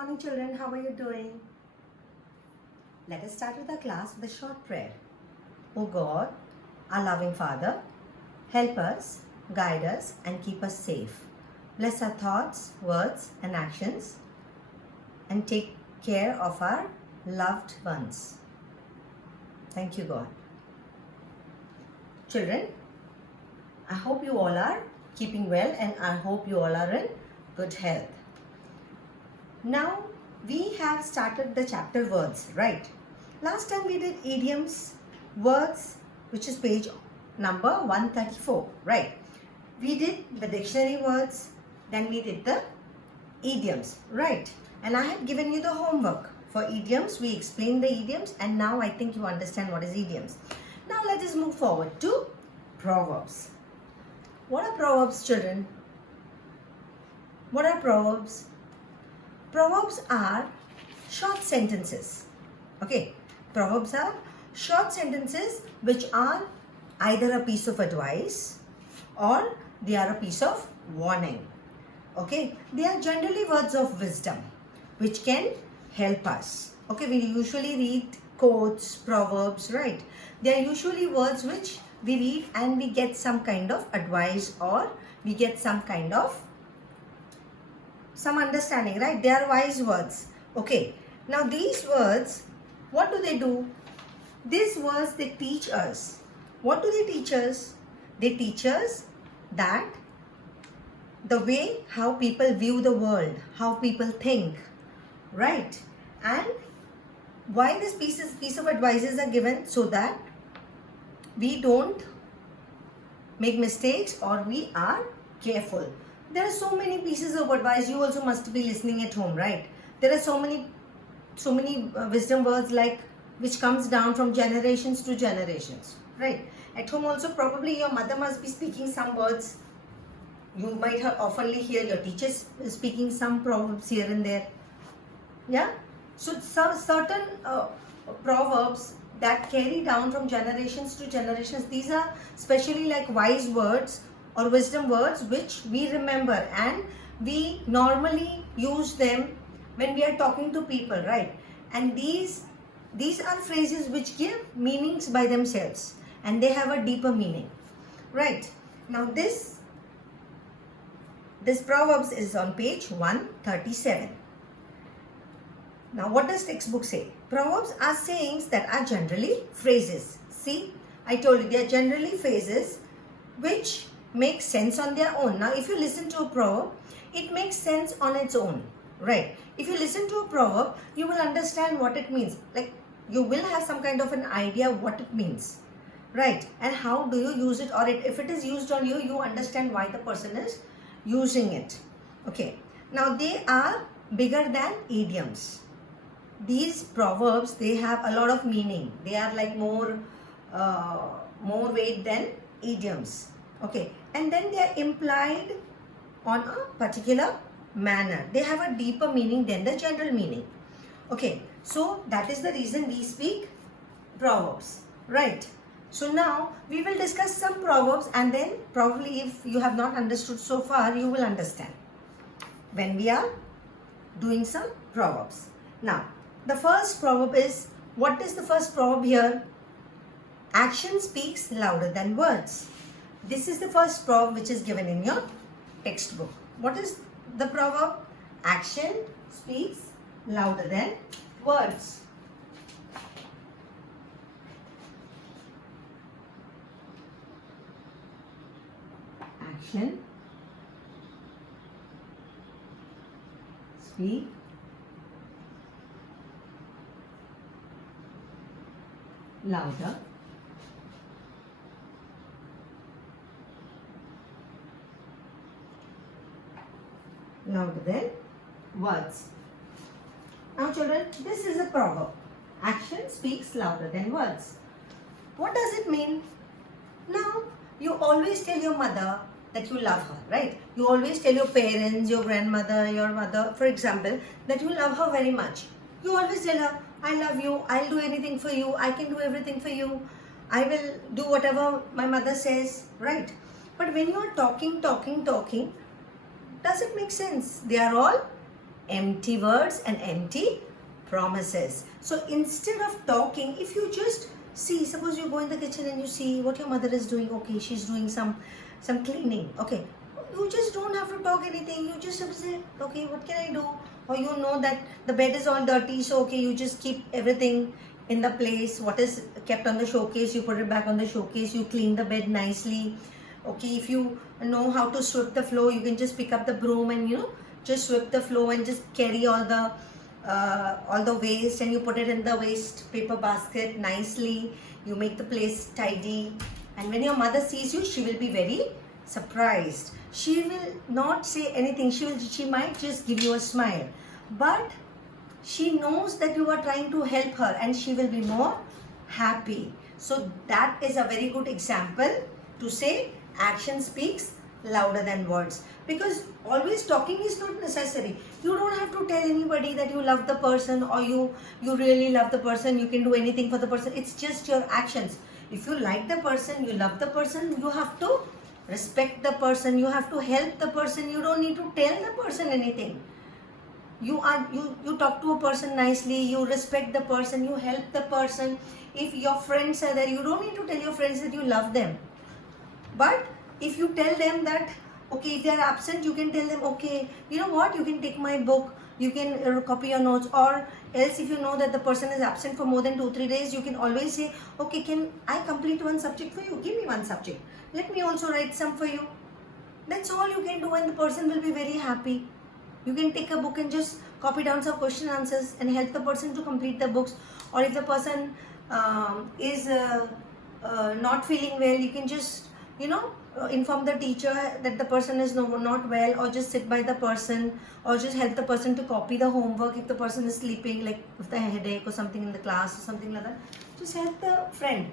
morning, children. How are you doing? Let us start with our class with a short prayer. O God, our loving Father, help us, guide us, and keep us safe. Bless our thoughts, words, and actions, and take care of our loved ones. Thank you, God. Children, I hope you all are keeping well, and I hope you all are in good health. Now, we have started the chapter words, right? Last time we did idioms, words, which is page number 134, right? We did the dictionary words, then we did the idioms, right? And I had given you the homework. For idioms, we explained the idioms, and now I think you understand what is idioms. Now let us move forward to proverbs. What are proverbs, children? What are proverbs? Proverbs are short sentences. Okay, proverbs are short sentences which are either a piece of advice or they are a piece of warning. Okay, they are generally words of wisdom which can help us. Okay, we usually read quotes, proverbs, right? They are usually words which we read and we get some kind of advice or we get some kind of some understanding, right? They are wise words. Okay, now these words, what do? These words, they teach us. What do they teach us? They teach us that the way how people view the world, how people think, right? And why this piece of advices are given? So that we don't make mistakes or we are careful. There are so many pieces of advice. You also must be listening at home, right? There are so many wisdom words like which comes down from generations to generations, right? At home also probably your mother must be speaking some words. You might have oftenly hear your teachers speaking some proverbs here and there. Yeah? So certain proverbs that carry down from generations to generations, these are specially like wise words or wisdom words which we remember and we normally use them when we are talking to people, right? And these are phrases which give meanings by themselves and they have a deeper meaning, right? Now this Proverbs is on page 137. Now what does textbook say? Proverbs are sayings that are generally phrases. See, I told you they are generally phrases which make sense on their own. Now if you listen to a proverb, it makes sense on its own, right? If you listen to a proverb, you will understand what it means. Like you will have some kind of an idea what it means, right? And how do you use it, or if it is used on you, you understand why the person is using it. Okay, now they are bigger than idioms. These proverbs, they have a lot of meaning. They are like more weight than idioms. Okay, and then they are implied on a particular manner. They have a deeper meaning than the general meaning. Okay, so that is the reason we speak proverbs, right? So now we will discuss some proverbs and then probably if you have not understood so far, you will understand when we are doing some proverbs. Now, the first proverb is, what is the first proverb here? Action speaks louder than words. This is the first proverb which is given in your textbook. What is the proverb? Action speaks louder than words. Action speak louder than words. Now children, this is a proverb. Action speaks louder than words. What does it mean? Now, you always tell your mother that you love her, right? You always tell your parents, your grandmother, your mother, for example, that you love her very much. You always tell her, I love you, I'll do anything for you, I can do everything for you, I will do whatever my mother says, right? But when you are talking, does it make sense? They are all empty words and empty promises. So instead of talking, if you just see, suppose you go in the kitchen and you see what your mother is doing. Okay, she's doing some cleaning. Okay, you just don't have to talk anything. You just have to say, okay, what can I do? Or you know that the bed is all dirty, so okay, you just keep everything in the place. What is kept on the showcase, you put it back on the showcase. You clean the bed nicely. Okay, if you know how to sweep the floor, you can just pick up the broom and just sweep the floor and just carry all the waste, and you put it in the waste paper basket nicely. You make the place tidy, and when your mother sees you, she will be very surprised. She will not say anything. She might just give you a smile, but she knows that you are trying to help her, and she will be more happy. So that is a very good example to say action speaks louder than words, because always talking is not necessary. You don't have to tell anybody that you love the person, or you really love the person, you can do anything for the person. It's just your actions. If you like the person, you love the person, you have to respect the person, you have to help the person. You don't need to tell the person anything. You talk to a person nicely, you respect the person, you help the person. If your friends are there, you don't need to tell your friends that you love them. But if you tell them that, okay, if they are absent, you can tell them, okay, you know what, you can take my book, you can copy your notes. Or else, if you know that the person is absent for more than 2-3 days, you can always say, okay, can I complete one subject for you? Give me one subject. Let me also write some for you. That's all you can do, and the person will be very happy. You can take a book and just copy down some question answers and help the person to complete the books. Or if the person is not feeling well, you can just inform the teacher that the person is not well, or just sit by the person, or just help the person to copy the homework. If the person is sleeping, like if they have a headache or something in the class or something like that, just help the friend.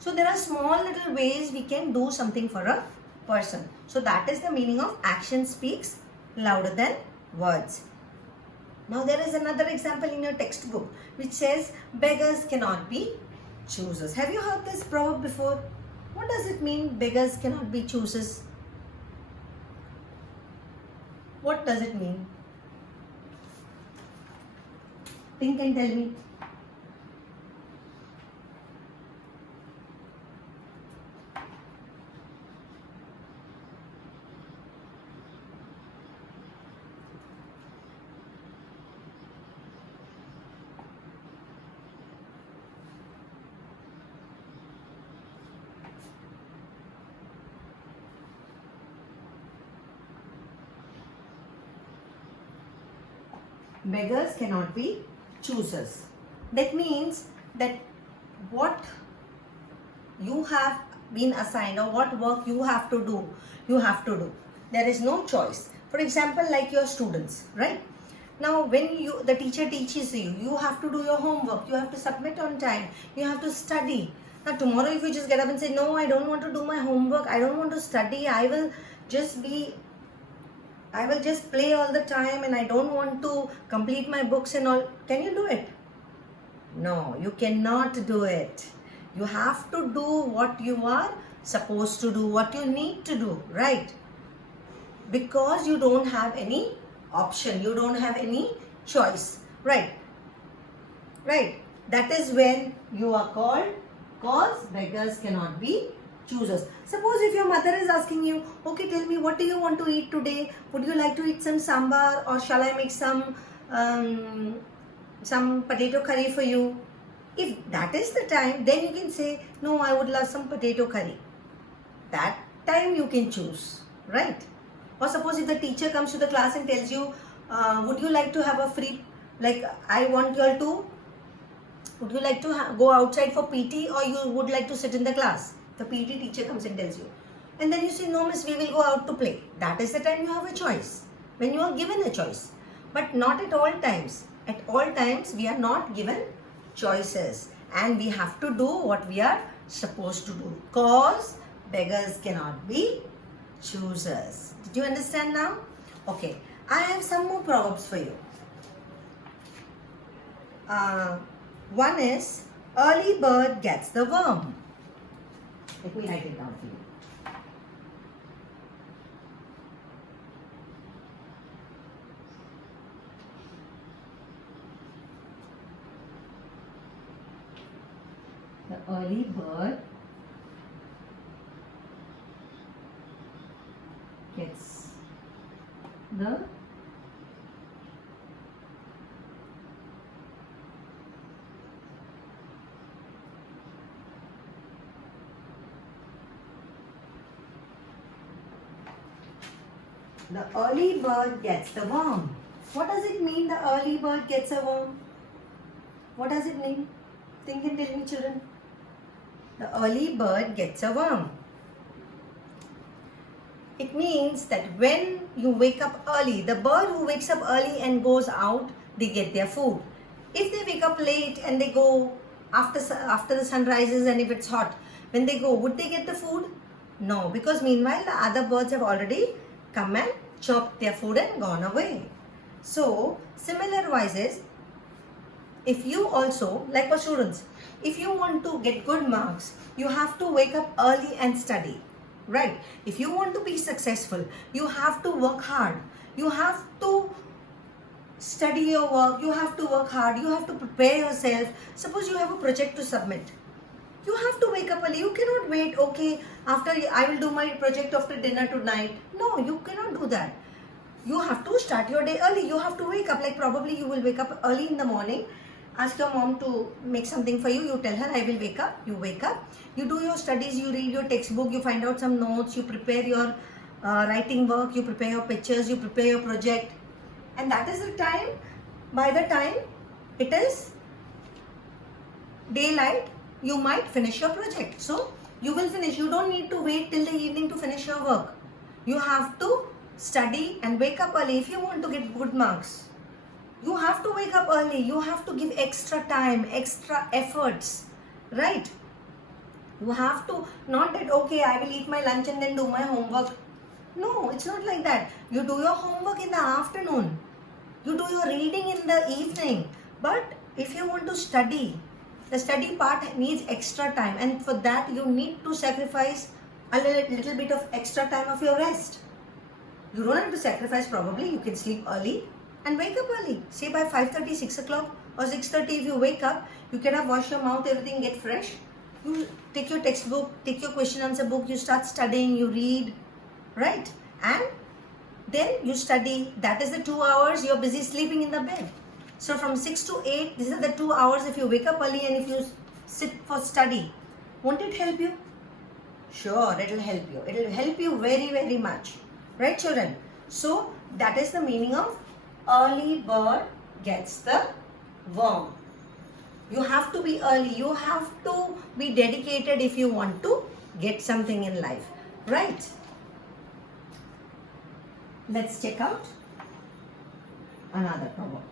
So there are small little ways we can do something for a person. So that is the meaning of action speaks louder than words. Now there is another example in your textbook which says beggars cannot be choosers. Have you heard this proverb before? What does it mean, beggars cannot be choosers? What does it mean? Think and tell me. Beggars cannot be choosers. That means that what you have been assigned, or what work you have to do, you have to do. There is no choice. For example, like your students, right? Now when the teacher teaches you, you have to do your homework, you have to submit on time, you have to study. Now tomorrow if you just get up and say, no, I don't want to do my homework, I don't want to study, I will just play all the time, and I don't want to complete my books and all. Can you do it? No, you cannot do it. You have to do what you are supposed to do, what you need to do, right? Because you don't have any option, you don't have any choice, right? Right. That is when you are called, cause beggars cannot be choosers. Suppose if your mother is asking you, okay, tell me, what do you want to eat today? Would you like to eat some sambar, or shall I make some potato curry for you? If that is the time, then you can say, no, I would love some potato curry. That time you can choose, right? Or suppose if the teacher comes to the class and tells you, would you like to have a free, like I want you all to, would you like to go outside for PT, or you would like to sit in the class? The PT teacher comes and tells you. And then you say, no miss, we will go out to play. That is the time you have a choice, when you are given a choice. But not at all times. At all times we are not given choices, and we have to do what we are supposed to do, cause beggars cannot be choosers. Did you understand now? Okay, I have some more proverbs for you. One is, early bird gets the worm. Let me write it down for you. early bird gets the early bird gets the worm. What does it mean, the early bird gets a worm? What does it mean? Think and tell me, children. The early bird gets a worm. It means that when you wake up early, the bird who wakes up early and goes out, they get their food. If they wake up late and they go after the sun rises and if it's hot, when they go, would they get the food? No, because meanwhile the other birds have already come and chopped their food and gone away. So, similar wise is, if you also, like for students, if you want to get good marks, you have to wake up early and study. Right? If you want to be successful, you have to work hard. You have to study your work. You have to work hard. You have to prepare yourself. Suppose you have a project to submit. You have to wake up early. You cannot wait, okay, after I will do my project after dinner tonight. No, you cannot do that. You have to start your day early. You have to wake up. Like probably you will wake up early in the morning. Ask your mom to make something for you. You tell her, I will wake up. You wake up. You do your studies. You read your textbook. You find out some notes. You prepare your writing work. You prepare your pictures. You prepare your project. And that is the time, by the time it is daylight, you might finish your project. So, you will finish. You don't need to wait till the evening to finish your work. You have to study and wake up early if you want to get good marks. You have to wake up early. You have to give extra time, extra efforts, right? You have to, not that, okay, I will eat my lunch and then do my homework. No, it's not like that. You do your homework in the afternoon. You do your reading in the evening. But if you want to study, the study part needs extra time. And for that, you need to sacrifice a little bit of extra time of your rest. You don't have to sacrifice probably. You can sleep early and wake up early. Say by 5:30, 6 o'clock or 6:30 if you wake up, you can have wash your mouth, everything get fresh. You take your textbook, take your question answer book, you start studying, you read, right? And then you study. That is the 2 hours you're busy sleeping in the bed. So from 6 to 8, these are the 2 hours if you wake up early and if you sit for study. Won't it help you? Sure, it will help you. It will help you very, very much. Right, children? So, that is the meaning of early bird gets the worm. You have to be early. You have to be dedicated if you want to get something in life. Right? Let's check out another problem.